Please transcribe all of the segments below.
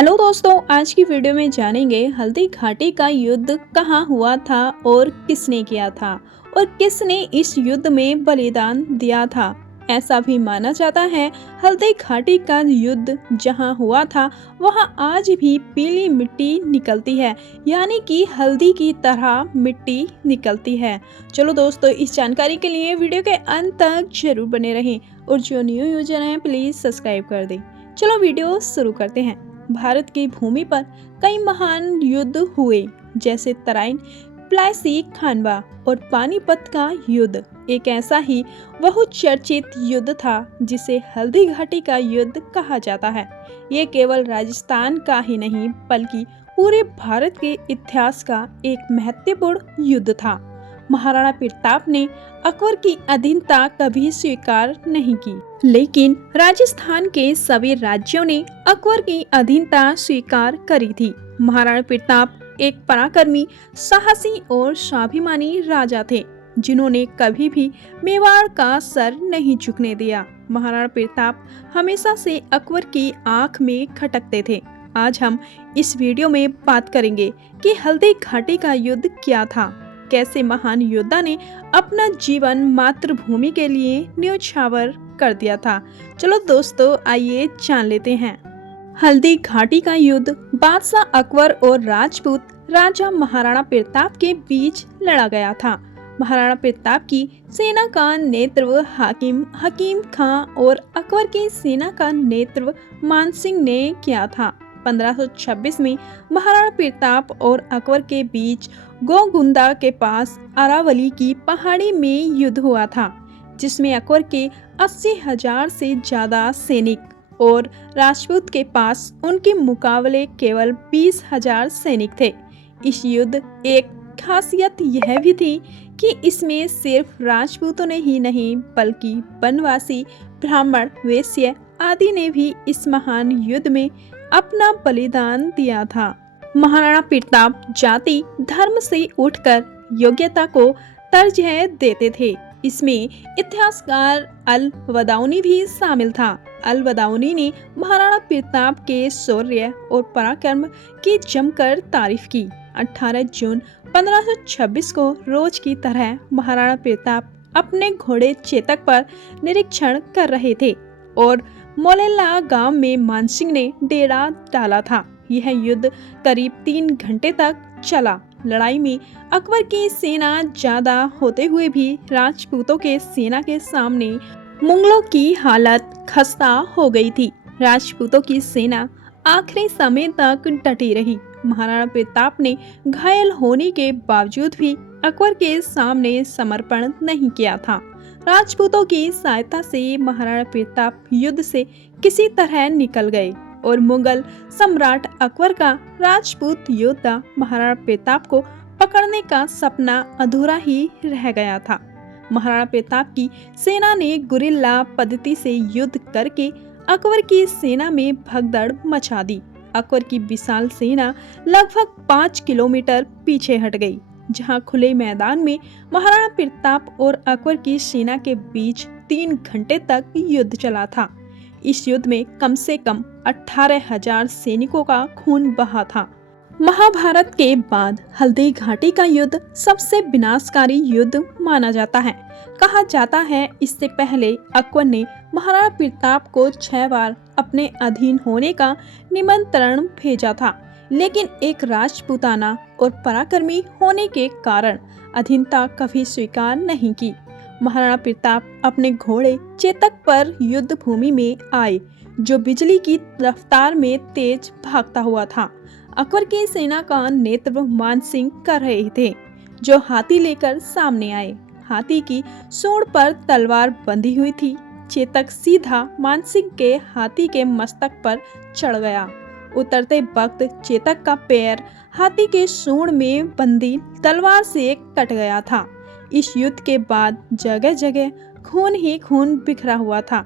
Hello दोस्तों, आज की वीडियो में जानेंगे हल्दी घाटी का युद्ध कहाँ हुआ था और किसने किया था और किसने इस युद्ध में बलिदान दिया था। ऐसा भी माना जाता है हल्दी घाटी का युद्ध जहाँ हुआ था वहाँ आज भी पीली मिट्टी निकलती है, यानी कि हल्दी की तरह मिट्टी निकलती है। चलो दोस्तों, इस जानकारी के लिए वीडियो के अंत तक जरूर बने रहें और जो न्यू यूजर हैं प्लीज सब्सक्राइब कर दें। चलो वीडियो शुरू करते हैं। भारत की भूमि पर कई महान युद्ध हुए, जैसे तराइन, प्लासी, खानवा और पानीपत का युद्ध। एक ऐसा ही बहुचर्चित युद्ध था जिसे हल्दी घाटी का युद्ध कहा जाता है। ये केवल राजस्थान का ही नहीं बल्कि पूरे भारत के इतिहास का एक महत्वपूर्ण युद्ध था। महाराणा प्रताप ने अकबर की अधीनता कभी स्वीकार नहीं की, लेकिन राजस्थान के सभी राज्यों ने अकबर की अधीनता स्वीकार करी थी। महाराणा प्रताप एक पराक्रमी, साहसी और स्वाभिमानी राजा थे जिन्होंने कभी भी मेवाड़ का सर नहीं झुकने दिया। महाराणा प्रताप हमेशा से अकबर की आंख में खटकते थे। आज हम इस वीडियो में बात करेंगे कि हल्दी घाटी का युद्ध क्या था, कैसे महान योद्धा ने अपना जीवन मातृभूमि के लिए न्योछावर कर दिया था। चलो दोस्तों, आइए जान लेते हैं। हल्दी घाटी का युद्ध बादशाह अकबर और राजपूत राजा महाराणा प्रताप के बीच लड़ा गया था। महाराणा प्रताप की सेना का नेतृत्व हकीम खां और अकबर की सेना का नेतृत्व मानसिंह ने किया था। 1526 में महाराणा प्रताप और अकबर के बीच गोगुंदा के पास अरावली की पहाड़ी में युद्ध हुआ था, जिसमें अकबर के 80,000 से ज्यादा सैनिक और राजपूत के पास उनके मुकाबले केवल 20,000 सैनिक थे। इस युद्ध एक खासियत यह भी थी कि इसमें सिर्फ राजपूतों ने ही नहीं बल्कि वनवासी, ब्राह्मण, वैश्य आदि ने भी इस महान युद्ध में अपना बलिदान दिया था। महाराणा प्रताप जाति धर्म से उठकर योग्यता को तरजीह देते थे। इसमें इतिहासकार अल बदाऊनी भी शामिल था। अल बदाऊनी ने महाराणा प्रताप के शौर्य और पराक्रम की जमकर तारीफ की। 18 जून 1526 को रोज की तरह महाराणा प्रताप अपने घोड़े चेतक पर निरीक्षण कर रहे थे और मोलेला गांव में मानसिंह ने डेरा डाला था। यह युद्ध करीब 3 घंटे तक चला। लड़ाई में अकबर की सेना ज्यादा होते हुए भी राजपूतों के सेना के सामने मुगलों की हालत खस्ता हो गई थी। राजपूतों की सेना आखिरी समय तक डटी रही। महाराणा प्रताप ने घायल होने के बावजूद भी अकबर के सामने समर्पण नहीं किया था। राजपूतों की सहायता से महाराणा प्रताप युद्ध से किसी तरह निकल गए और मुगल सम्राट अकबर का राजपूत योद्धा महाराणा प्रताप को पकड़ने का सपना अधूरा ही रह गया था। महाराणा प्रताप की सेना ने गुरिल्ला पद्धति से युद्ध करके अकबर की सेना में भगदड़ मचा दी। अकबर की विशाल सेना लगभग 5 किलोमीटर पीछे हट गई, जहां खुले मैदान में महाराणा प्रताप और अकबर की सेना के बीच 3 घंटे तक युद्ध चला था। इस युद्ध में कम से कम 18,000 सैनिकों का खून बहा था। महाभारत के बाद हल्दी घाटी का युद्ध सबसे विनाशकारी युद्ध माना जाता है। कहा जाता है इससे पहले अकबर ने महाराणा प्रताप को 6 बार अपने अधीन होने का निमंत्रण भेजा था, लेकिन एक राजपूताना और पराक्रमी होने के कारण अधीनता कभी स्वीकार नहीं की। महाराणा प्रताप अपने घोड़े चेतक पर युद्ध भूमि में आए, जो बिजली की रफ्तार में तेज भागता हुआ था। अकबर की सेना का नेतृत्व मानसिंह कर रहे थे, जो हाथी लेकर सामने आए। हाथी की सूंड पर तलवार बंधी हुई थी। चेतक सीधा मानसिंह के हाथी के मस्तक पर चढ़ गया। उतरते वक्त चेतक का पैर हाथी के सूंड में बंधी तलवार से कट गया था। इस युद्ध के बाद जगह जगह खून ही खून बिखरा हुआ था,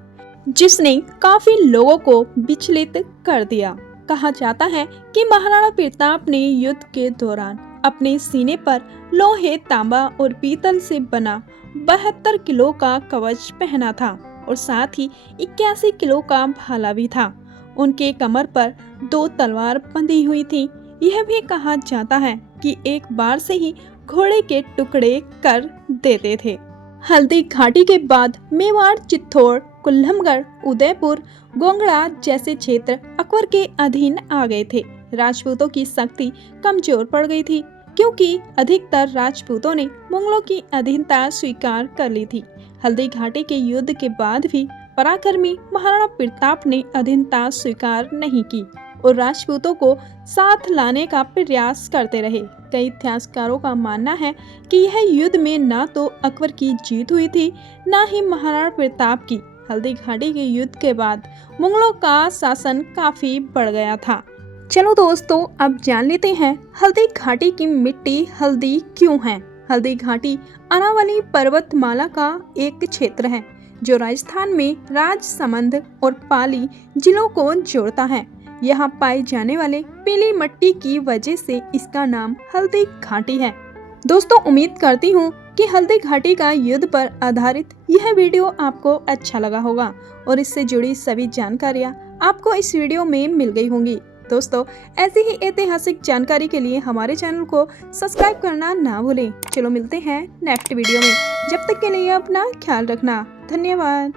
जिसने काफी लोगों को विचलित कर दिया। कहा जाता है कि महाराणा प्रताप ने युद्ध के दौरान अपने सीने पर लोहे, तांबा और पीतल से बना 72 किलो का कवच पहना था और साथ ही 81 किलो का भाला भी था। उनके कमर पर 2 तलवार बंधी हुई थी। यह भी कहा जाता है कि एक बार से ही घोड़े के टुकड़े कर देते थे। हल्दी घाटी के बाद मेवाड़, चित्तौड़, कुल्लमगढ़, उदयपुर, गोंगड़ा जैसे क्षेत्र अकबर के अधीन आ गए थे। राजपूतों की शक्ति कमजोर पड़ गई थी क्योंकि अधिकतर राजपूतों ने मुगलों की अधीनता स्वीकार कर ली थी। हल्दी घाटी के युद्ध के बाद भी पराक्रमी महाराणा प्रताप ने अधीनता स्वीकार नहीं की और राजपूतों को साथ लाने का प्रयास करते रहे। कई इतिहासकारों का मानना है कि यह युद्ध में न तो अकबर की जीत हुई थी, न ही महाराणा प्रताप की। हल्दी घाटी के युद्ध के बाद मुगलों का शासन काफी बढ़ गया था। चलो दोस्तों, अब जान लेते हैं हल्दी घाटी की मिट्टी हल्दी क्यों है। हल्दी घाटी अरावली पर्वतमाला का एक क्षेत्र है जो राजस्थान में राजसमंद और पाली जिलों को जोड़ता है। यहाँ पाई जाने वाले पीली मिट्टी की वजह से इसका नाम हल्दी घाटी है। दोस्तों, उम्मीद करती हूँ कि हल्दी घाटी का युद्ध पर आधारित यह वीडियो आपको अच्छा लगा होगा और इससे जुड़ी सभी जानकारियाँ आपको इस वीडियो में मिल गई होंगी। दोस्तों, ऐसी ही ऐतिहासिक जानकारी के लिए हमारे चैनल को सब्सक्राइब करना ना भूलें। चलो मिलते हैं नेक्स्ट वीडियो में। जब तक के लिए अपना ख्याल रखना। धन्यवाद।